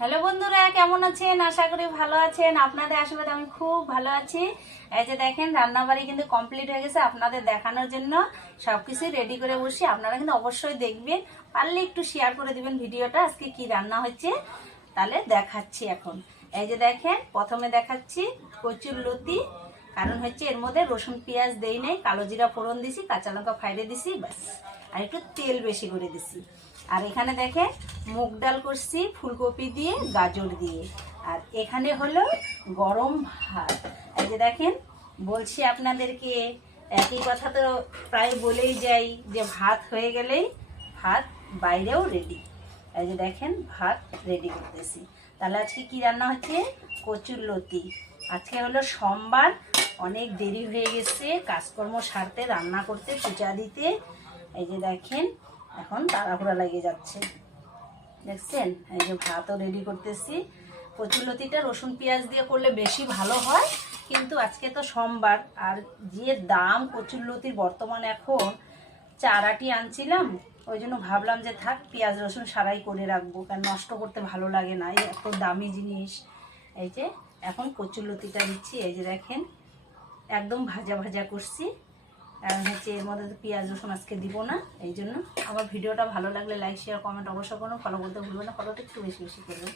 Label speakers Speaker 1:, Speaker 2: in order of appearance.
Speaker 1: Hello বন্ধুরা, কেমন আছেন? আশা করি ভালো আছেন। আপনাদের আশীর্বাদ আমি খুব ভালো আছি। এই যে দেখেন, রান্নাবাড়ি কিন্তু কমপ্লিট হয়ে গেছে আপনাদের দেখানোর জন্য। সব সবকিছু রেডি করে বসি। আপনারা কিন্তু অবশ্যই দেখবেন। পারলে একটু শেয়ার করে দিবেন ভিডিওটা, আজকে কি রান্না হচ্ছে। তাহলে দেখাচ্ছি এখন। এই যে দেখেন, প্রথমে দেখাচ্ছি কচুর লতি। কারণ হচ্ছে এর মধ্যে রসুন, পেঁয়াজ দেই নাই, কালো জিরা ফোড়ন দিছি, কাঁচা লঙ্কা ফাইড়ে দিছি, ব্যাস। আর একটু তেল বেশি করে দিছি। আর এখানে দেখেন মুগ ডাল করছি, ফুলকপি দিয়ে, গাজর দিয়ে। আর এখানে হলো গরম ভাত। এই যে দেখেন, বলছি আপনাদেরকে, একই কথা তো প্রায় বলেই যাই যে ভাত হয়ে গেলেই ভাত বাইরেও রেডি এই যে দেখেন, ভাত রেডি করতেছি। তাহলে আজকে কী রান্না হচ্ছে? কচুর লতি। আজকে হলো সোমবার, অনেক দেরি হয়ে গেছে, কাজকর্ম সারতে, রান্না করতে, পূজা দিতে। এই যে দেখেন, এখন তাড়াহুড়া লাগিয়ে যাচ্ছে। দেখছেন? এই যে ভাতও রেডি করতেছি। কচুলতিটা রসুন পেঁয়াজ দিয়ে করলে বেশি ভালো হয়। কিন্তু আজকে তো সোমবার, আর যে দাম কচুরলতির বর্তমান এখন, চারাটি আনছিলাম, ওই জন্য ভাবলাম যে থাক, পেঁয়াজ, রসুন সারাই করে রাখব, কারণ নষ্ট করতে ভালো লাগে না। এই এত দামি জিনিস। এই যে এখন কচুরলতিটা দিচ্ছি, এই যে দেখেন, একদম ভাজা ভাজা করছি। কারণ হচ্ছে এর মধ্যে তো পেঁয়াজ, রসুন আজকে দিব না, এই জন্য। আমার ভিডিওটা ভালো লাগলে লাইক শেয়ার কমেন্ট অবশ্যই করুন। ফলো করতে ভুলবেন না। ফলোটা একটু বেশি বেশি করবেন।